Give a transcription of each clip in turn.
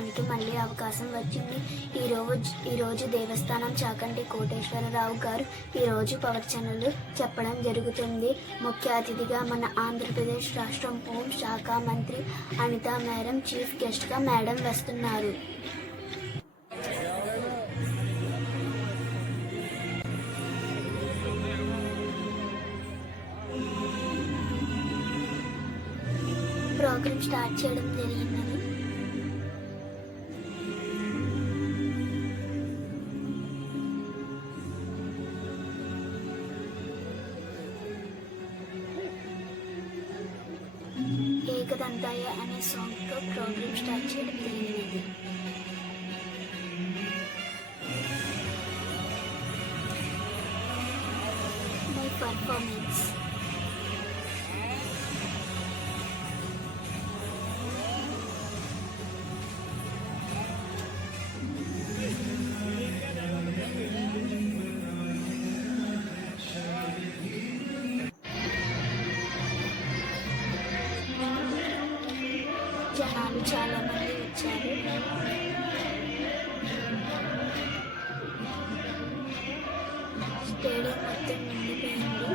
చెప్పడానికి మళ్ళీ అవకాశం వచ్చింది. ఈరోజు దేవస్థానం చాగంటి కోటేశ్వరరావు గారు ఈరోజు ప్రవచనాలు చెప్పడం జరుగుతుంది. ముఖ్య అతిథిగా మన ఆంధ్రప్రదేశ్ రాష్ట్రం హోం శాఖ మంత్రి అనితా మేడం చీఫ్ గెస్ట్గా మేడం వస్తున్నారు. ప్రోగ్రామ్ స్టార్ట్ చేయడం జరిగిందని ఏకదంతాయ అనే సాంగ్తో ప్రోగ్రామ్ స్టార్ట్ చేయడం జరిగినది. మై పర్ఫార్మెన్స్ జనాలు చాలా మంది వచ్చారు. స్టేడియం మొత్తం నిండిపోయింది.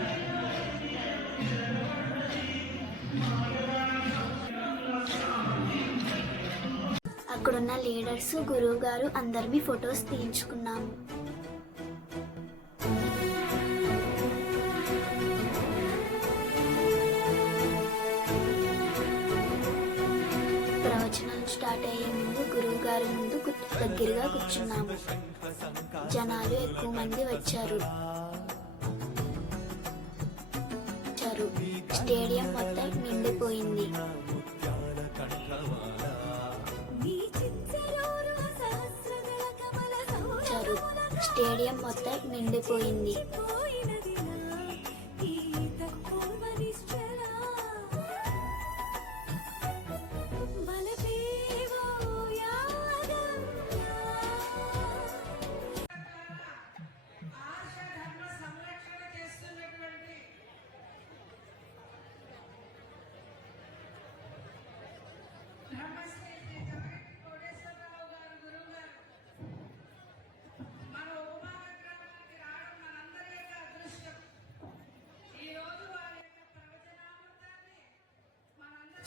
అక్కడున్న లీడర్స్, గురువు గారు అందరినీ ఫొటోస్ తీయించుకున్నాము. ప్రవచనాలు స్టార్ట్ అయ్యే ముందు గురువు గారి ముందు దగ్గరగా కూర్చున్నాము. జనాలు ఎక్కువ మంది వచ్చారు. స్టేడియం మొత్తం నిండిపోయింది. స్టేడియం మొత్తం నిండిపోయింది.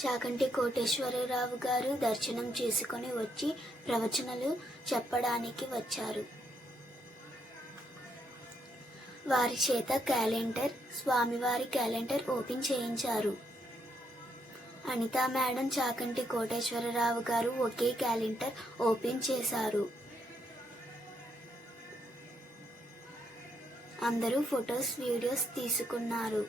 చాగంటి కోటేశ్వరరావు గారు దర్శనం చేసుకొని వచ్చి ప్రవచనాలు చెప్పడానికి వచ్చారు. వారి చేత క్యాలెండర్, స్వామివారి క్యాలెండర్ ఓపెన్ చేయించారు. అనితా మేడం, చాగంటి కోటేశ్వరరావు గారు ఒకే క్యాలెండర్ ఓపెన్ చేశారు. అందరూ ఫొటోస్, వీడియోస్ తీసుకున్నారు.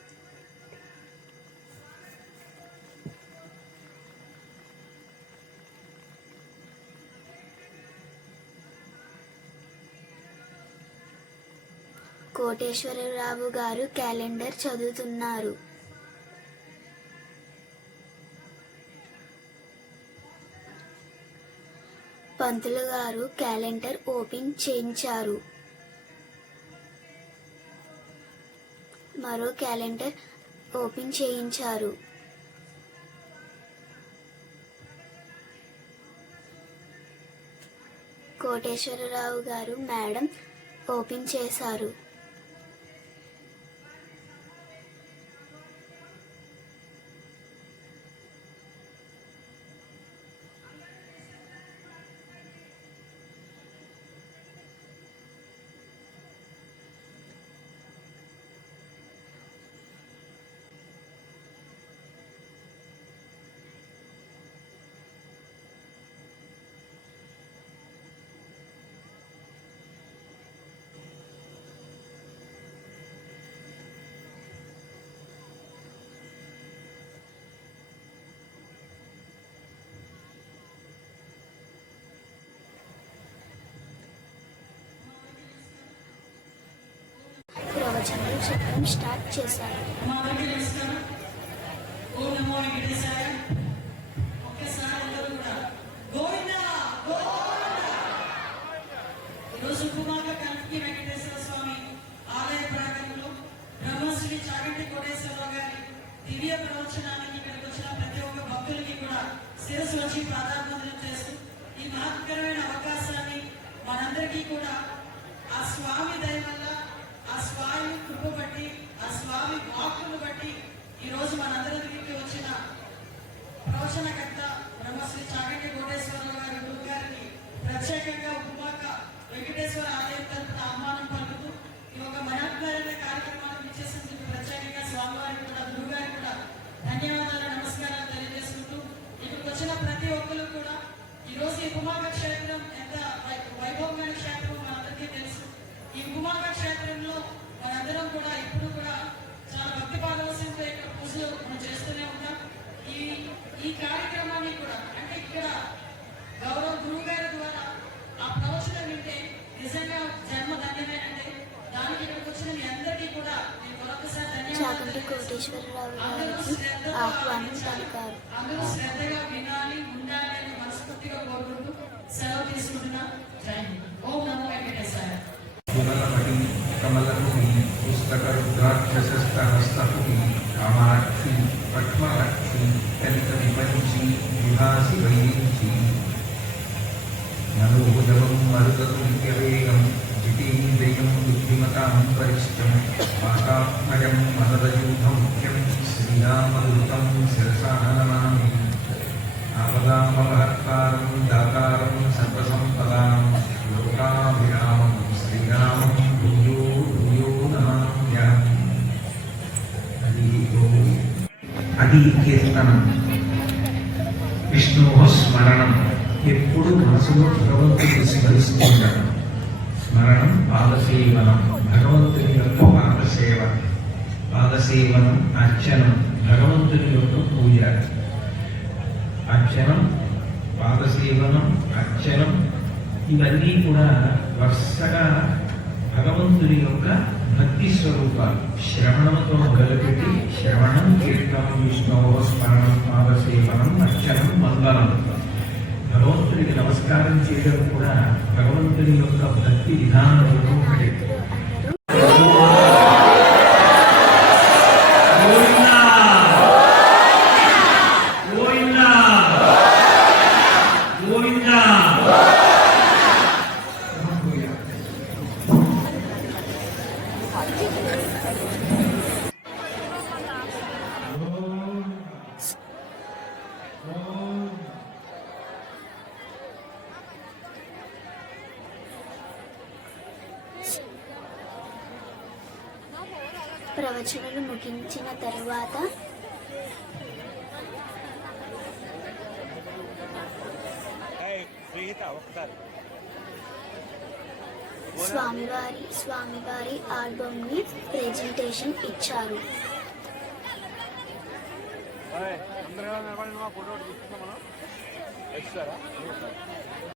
కోటేశ్వరరావు గారు క్యాలెండర్ చదువుతున్నారు. పంతులు గారు క్యాలెండర్ ఓపెన్ చేయించారు. మరో క్యాలెండర్ ఓపెన్ చేయించారు. కోటేశ్వరరావు గారు మేడం ఓపెన్ చేశారు. ప్రవచనాలు చెప్పడం స్టార్ట్ చేశారు. చాగంటి కోటేశ్వరరావు గారి దివ్య ప్రవచనానికి ఇక్కడికి వచ్చిన ప్రతి ఒక్క భక్తులకి కూడా శిరస్సు వచ్చి ప్రార్థన చేస్తూ ఈ మహత్కరమైన అవకాశాన్ని మనందరికీ కూడా ఆ స్వామి దయ వల్ల, ఆ స్వామి కృప బట్టి, ఆ స్వామి వాక్కును బట్టి ఈరోజు మనందరికి వచ్చిన ప్రవచనకర్త బ్రహ్మశ్రీ చాగంటి కోటేశ్వరరావు గారి గురువు గారికి ప్రత్యేకంగా ఉపమాక వెంకటేశ్వర ఆలయం తరపున ఆహ్వానం పలుకుతూ ఈ ఒక మహత్కరమైన కార్యక్రమాన్ని ఇచ్చేసేందుకు ప్రత్యేకంగా స్వామివారికి కూడా గురువు గారికి కూడా ధన్యవాదాలు, నమస్కారాలు తెలియజేసుకుంటూ ఇక్కడికి వచ్చిన ప్రతి ఒక్కరు కూడా ఈరోజు ఈ ఉపమాక క్షేత్రం ఎంత వైభవమైన క్షేత్రం మనందరికీ తెలుసు. ఈ ఉపమాక క్షేత్రంలో మనందరం కూడా ఇప్పుడు కూడా చాలా భక్తి పారవశ్యంతో ఇక్కడ పూజలు మనం చేస్తూనే ఉంటాం. ఈ కార్యక్రమాన్ని కూడా అంటే ఇక్కడ గౌరవ గురువు గారి ద్వారా ఆ ప్రవచనం వింటే నిజంగా జన్మ ధన్యమేనంటే దానికి ఇక్కడికి వచ్చిన మీ అందరికీ కూడా నేను మరొకసారి చాగంటి కోటేశ్వరరావు గారికి ఆహ్వానం పలికారు. అందరూ శ్రద్ధగా వినాలి, ఉండాలి అని మనస్ఫూర్తిగా కోరుకుంటూ సెలవు తీసుకుంటున్నా. జై హింద్. ఓం నమో వెంకటేశాయ. కుమలమణి కమలముని పుస్తక రుద్రాక్షసహస్తముని కామాక్షి పద్మలక్ష్మి కలిత విపంచి విభాసి వైరించి మనోజవం మరుదతుల్యవేగం జితేంద్రియం బుద్ధిమతాం వరిష్టం వాతాత్మజం మహదయూధముఖ్యం శ్రీరామదూతం శిరసా నమామి. ఆపదామహత్కారం దాతారం సర్వసంపదాం లోకాభిరామం శ్రీరామం భూయో భూయో నమామ్యహం. అది కీర్తనం. విష్ణు స్మరణం. ఎప్పుడు మనసులో భగవంతుని స్మరిస్తుండడం. స్మరణం పాదసేవనం. భగవంతుని యొక్క పాదసేవ. పాదసేవనం అర్చనం. భగవంతుని యొక్క పూజ. అర్చనం, పాదసేవనం, అర్చనం ఇవన్నీ కూడా వరుసగా భగవంతుని యొక్క భక్తి స్వరూపాలు. శ్రవణంతో మొదలుపెట్టి శ్రవణం, కీర్తనం, విష్ణు స్మరణం, పాదసేవనం, అర్చనం, వందనం. భగవంతునికి నమస్కారం చేయడం కూడా భగవంతుని యొక్క భక్తి విధానంలో ఒకటి. ప్రవచనాలు ముగించిన తరువాత స్వామివారి ఆల్బమ్ని ప్రెజెంటేషన్ ఇచ్చారు.